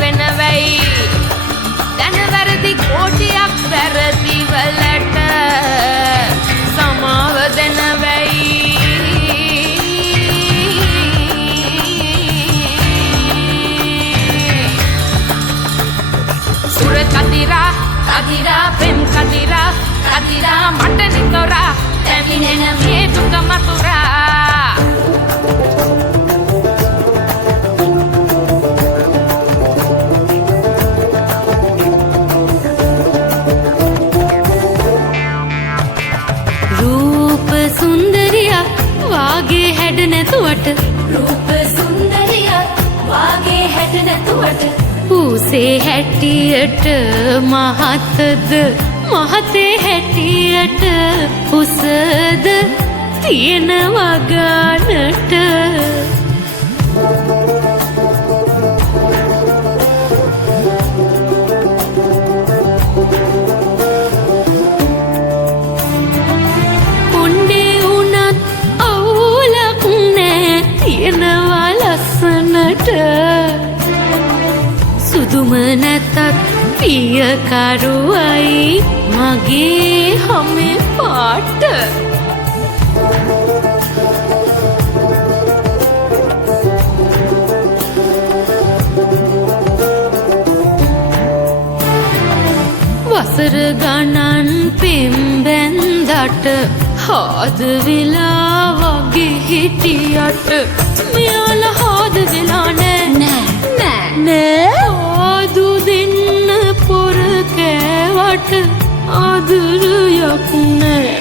වෙනවයි දැන වැරදි කෝටියක් වැරදි වලට සමාව දෙනවයි සුර කදිරා කදිරා පෙම් කදිරා කදිරා මට නිතොරා දැමිනෙන මේ දුක මතුරා රූප සුන්දරියා වාගේ හැඩ නැතුවට රූප සුන්දරියා වාගේ හැඩ නැතුවට ඌසේ හැටියට මහතද මහතේ හැටියට උසද තියෙනවා ගානට කොණ්ඩේ වුණත් අවුලක් නෑ තියෙනවා ලස්සනට සුදුම නැතත් පියකරුවයි මගේ හමේ පාට වසර ගණන් පෙම්බැන්දට හාද වෙලා වගේ හිටියට මෙයාල හාද වෙලා නෑ ආදු දෙන්න පොර කෑවට ආදරයක් නෑ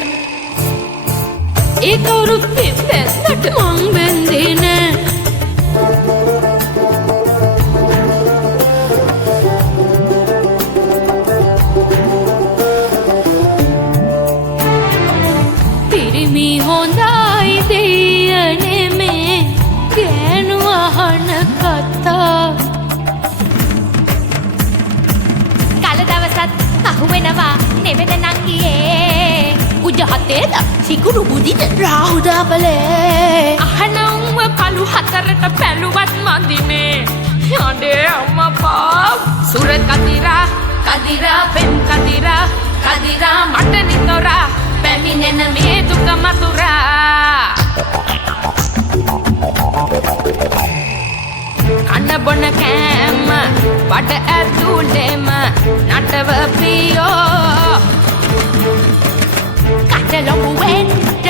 ඒ කවුරුත් පෙම්බැන්දට මං බැන්දේ නෑ පිරිමි හොඳයි දෙයනේ මේ ගෑනු අහන කතා කල දවසත් අහුවෙනවා නෙවෙන නංගියේ උජහතේද සිකුරු බුදිද රාහුදාපලේ අහනව්ව පළු හතරට පැළුවත් මදිනේ යඩේ අම්මපා සුර කදිරා කදිරා පෙම් කදිරා කදිරා මට නිතොරා පැමිණෙන මේ දුක මතුරා කන්න බොන කෑම බඩ ඇතුලේම නටව පියෝ කටලොඹු වෙන්ට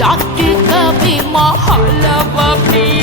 දොට්ටික බිම හලව පියෝ